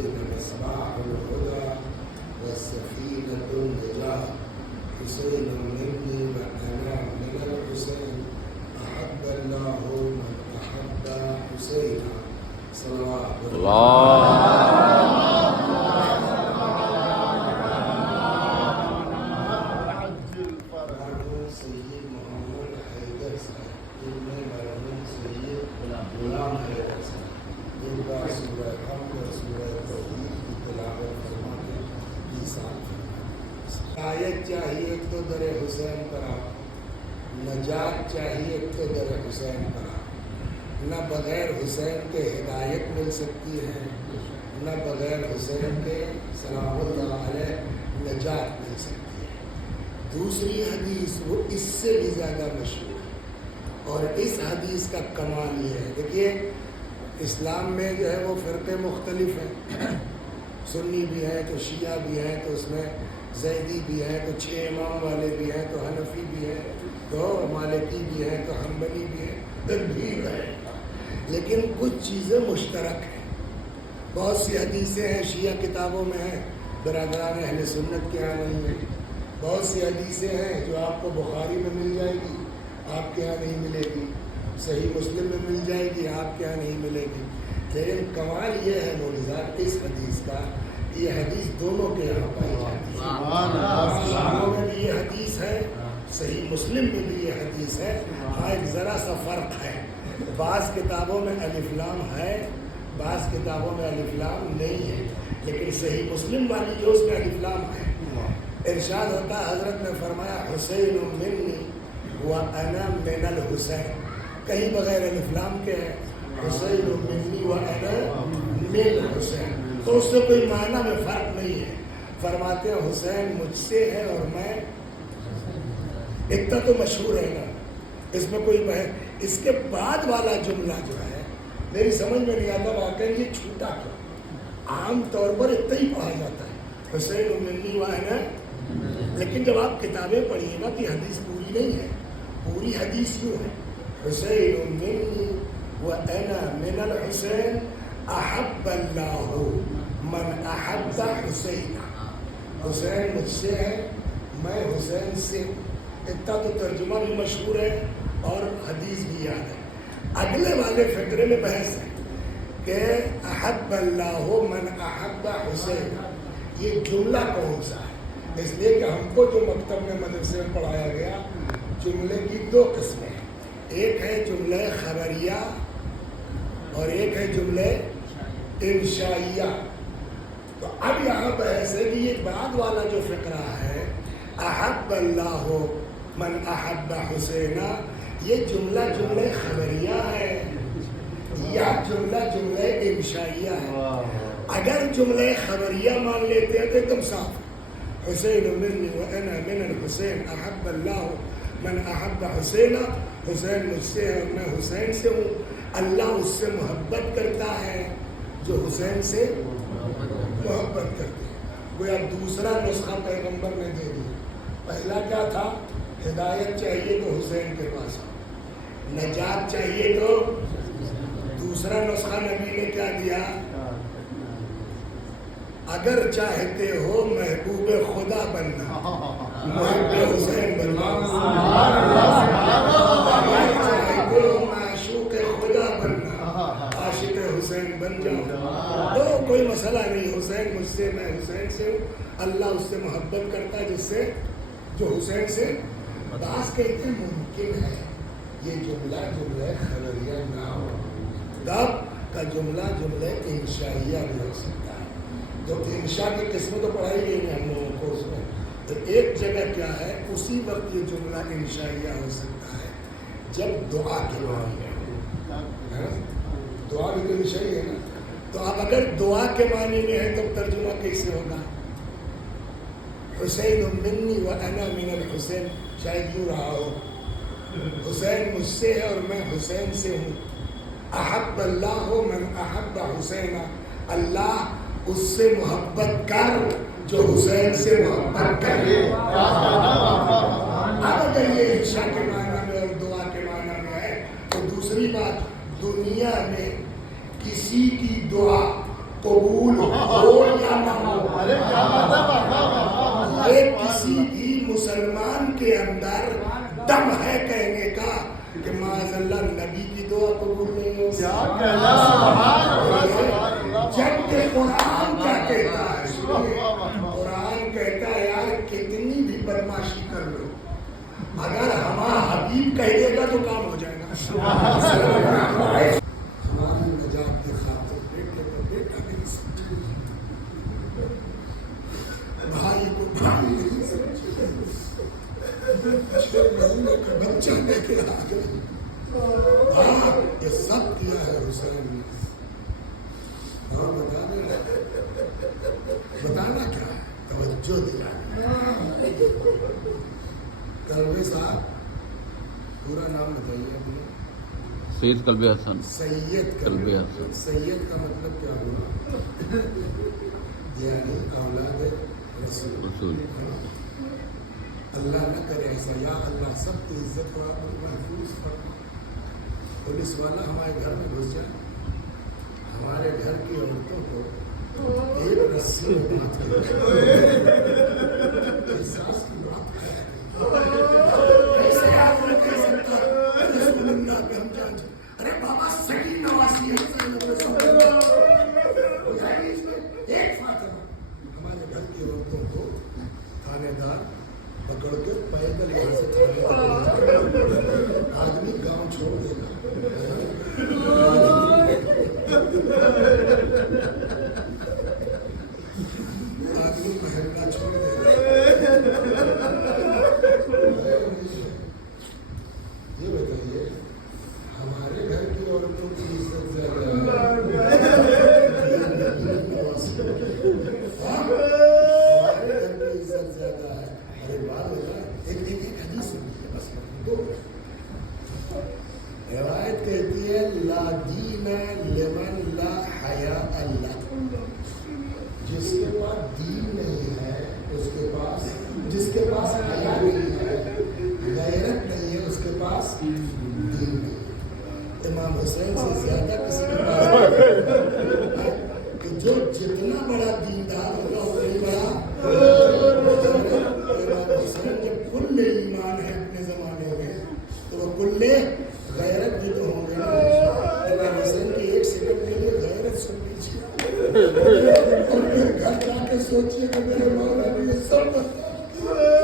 الحسين مصباح الهدى والسفينة النجاة حسين مني وأنا من الحسين أحب الله من أحب حسينا صلوات سید محمد حیدر صاحب ان میں مرحوم سید غلام حیدر صاحب ان کا سورہ حمد اور سورہ توحید کی تلاوت فرما کے ایثار فرمائیں. آیت چاہیے تو در حسین پر آؤ، نجات چاہیے تو در حسین پر آؤ. نہ بغیر حسین کے ہدایت مل سکتی ہے، نہ بغیر حسین کے سلام اللہ علیہ نجات مل سکتی ہے. دوسری حدیث وہ اس سے بھی زیادہ مشہور ہے، اور اس حدیث کا کمال یہ ہے. دیکھیے اسلام میں جو ہے وہ فرقے مختلف ہیں، سنی بھی ہیں تو شیعہ بھی ہیں، تو اس میں زیدی بھی ہیں، تو 6 امام والے بھی ہیں، تو حنفی بھی ہیں، تو مالکی بھی ہیں، تو حنبلی بھی ہیں، تربیت ہے. لیکن کچھ چیزیں مشترک ہیں. بہت سی حدیثیں ہیں شیعہ کتابوں میں ہیں، برادران اہل سنت کے یہاں نہیں ہیں. بہت سی حدیثیں ہیں جو آپ کو بخاری میں مل جائے گی، آپ کے یہاں نہیں ملے گی. صحیح مسلم میں مل جائے گی، آپ کے یہاں نہیں ملے گی. لیکن کمال یہ ہے معجزات اس حدیث کا، یہ حدیث دونوں کے یہاں پائی جاتی ہے. مسلموں میں بھی یہ حدیث ہے، صحیح مسلم میں بھی یہ حدیث ہے. ہاں ایک ذرا سا فرق ہے، بعض کتابوں میں الف لام ہے، بعض کتابوں میں الف لام نہیں ہے. لیکن صحیح مسلم والی جو اس میں الف لام ہے، ارشاد ہوتا ہے حضرت نے فرمایا حسین منی وانا من الحسین. کہیں بغیر الف لام کے ہے حسین منی وانا من الحسین، تو اس سے کوئی معنی میں فرق نہیں ہے. فرماتے ہیں حسین مجھ سے ہے اور میں، اتنا تو مشہور ہے نا، اس میں کوئی بحث. اس کے بعد والا جملہ جو ہے میری سمجھ میں نہیں آتا واقعی یہ چھوٹا کیوں. عام طور پر اتنا ہی پڑھا جاتا ہے حسین منی وانا. لیکن جب آپ کتابیں پڑھیے گا کہ حدیث پوری نہیں ہے، پوری حدیث کیوں ہے حسین منی وانا من الحسین احب اللہ من احب حسینا. حسین مجھ سے ہے، میں حسین سے. اتنا تو ترجمہ بھی مشہور ہے اور حدیث بھی یاد ہے. اگلے والے فقرے میں بحث ہے کہ احب اللہ من احب حسینا، یہ جملہ کون سا ہے؟ اس لیے کہ ہم کو جو مکتب میں مدرسے میں پڑھایا گیا جملے کی 2 قسمیں ہیں. ایک ہے جملہ خبریہ اور ایک ہے جملہ انشائیہ. تو اب یہاں بحث ہے کہ یہ بعد والا جو فقرہ ہے احب اللہ من احب حسینا، یہ جملہ خبریہ ہے یا جملہ انشائیہ ہے. اگر جملہ خبریہ مان لیتے ہیں تو ایک دم صاف، حسین منی وانا من الحسین احب اللہ من احب حسینا. حسین مجھ سے ہے اور میں حسین سے ہوں. اللہ اس سے محبت کرتا ہے جو حسین سے محبت کرتے ہیں. کوئی اب دوسرا نسخہ پیغمبر نے دے دیا. پہلا کیا تھا؟ ہدایت چاہیے تو حسین کے پاس آؤ، نجات چاہیے تو. دوسرا نسخہ نبی نے کیا دیا؟ اگر چاہتے ہو محبوب خدا بننا، محب حسین بننا. اگر چاہتے ہو معشوق خدا بننا، عاشق حسین بن جاؤ. تو کوئی مسئلہ نہیں، حسین مجھ سے، میں حسین سے ہوں. اللہ اس سے محبت کرتا ہے جس سے، جو حسین سے. بعض کہتے ہیں ممکن ہے یہ جملہ خبریہ نہ ہو، تب کا جملہ انشائیہ بھی ہو سکتا ہے. تو انشاء کی قسمیں تو پڑھائی گئی ہیں ہم لوگوں کو اس میں. تو ایک جگہ کیا ہے اسی وقت یہ جملہ انشائیہ ہو سکتا ہے جب دعا کے معنی میں ہو. دعا بھی تو انشائی ہے نا. تو اب اگر دعا کے معنی میں ہے تو ترجمہ کیسے ہوگا؟ حسین منی وانا من الحسین، شاید یوں رہا ہو حسین مجھ سے ہے اور میں حسین سے ہوں. احب اللہ من احب حسینا، اللہ اس سے محبت کر جو حسین سے محبت کرے. اب اگر یہ انشاء کے معنی میں اور دعا کے معنی میں ہے تو دوسری بات، دنیا میں کسی کی دعا قبول ہو یا نہ ہو. یہ کسی بھی مسلمان کے اندر دم ہے کہنے کا کہ معاذ اللہ نبی کی دعا قبول نہیں ہو. جبکہ قرآن کیا کہتا ہے؟ قرآن کہتا ہے یار کتنی بھی بدماشی کر لو اگر ہمارا حبیب کہہ دے گا تو کام ہو جائے گا. ہماری نجات کی خاطر بیٹے کو بیٹا نہیں سمجھے, بھائی کو بھائی نہیں سمجھے, بچہ لے کے آ گئے. ہاں یہ سب کیا ہے حسین نے. اور بتانا کیا ہے, توجہ دلانا. قلبی صاحب پورا نام بتائیے اپنا. سید قلبی حسن. سید قلبی حسن. سید کا مطلب کیا ہوا؟ یعنی اولاد رسول. اللہ نہ کرے ایسا, یا اللہ سب کی عزت کو آپ محفوظ فرما. پولیس والا ہمارے گھر میں گھس جائے, ہمارے گھر کی عورتوں کو ایک رسی میں بات کرے, احساس کی بات ہے. ایسے آپ نے کہہ سکتا رسول اللہ پہ ہم جان جائیں, ارے بابا صحیح نواسی ہے ایک فاطمہ. ہمارے گھر کی عورتوں کو تھانے دار پکڑ کے پیدل یہاں سے تھانے تک آدمی گاؤں چھوڑ دے گا. آدمی محلہ چھوڑ دے گا. یہ بتائیے ہمارے گھر کی عورتوں کی عزت زیادہ ہے, ہمارے گھر کی عزت زیادہ ہے. ارے بات ایک حدیث سنیے بس. دو روایت کہتی ہے لا دین لمن لا حیاء له. جس کے پاس دین نہیں ہے اس کے پاس, جس کے پاس حیا نہیں ہے, غیرت نہیں ہے, اس کے پاس دین نہیں. امام حسین سے زیادہ کسی کے پاس کہ جو جتنا بڑا دیندار ہوگا اتنی بڑا. امام حسین جب کل ایمان ہے اپنے زمانے میں تو وہ کل غیرت بھی تو ہوں گے. امام حسین کی ایک سیکنڈ کے لیے غیرت سن لیجیے اور پھر گھر جا کے سوچیے کہ میرے مولا نے یہ سب بتا.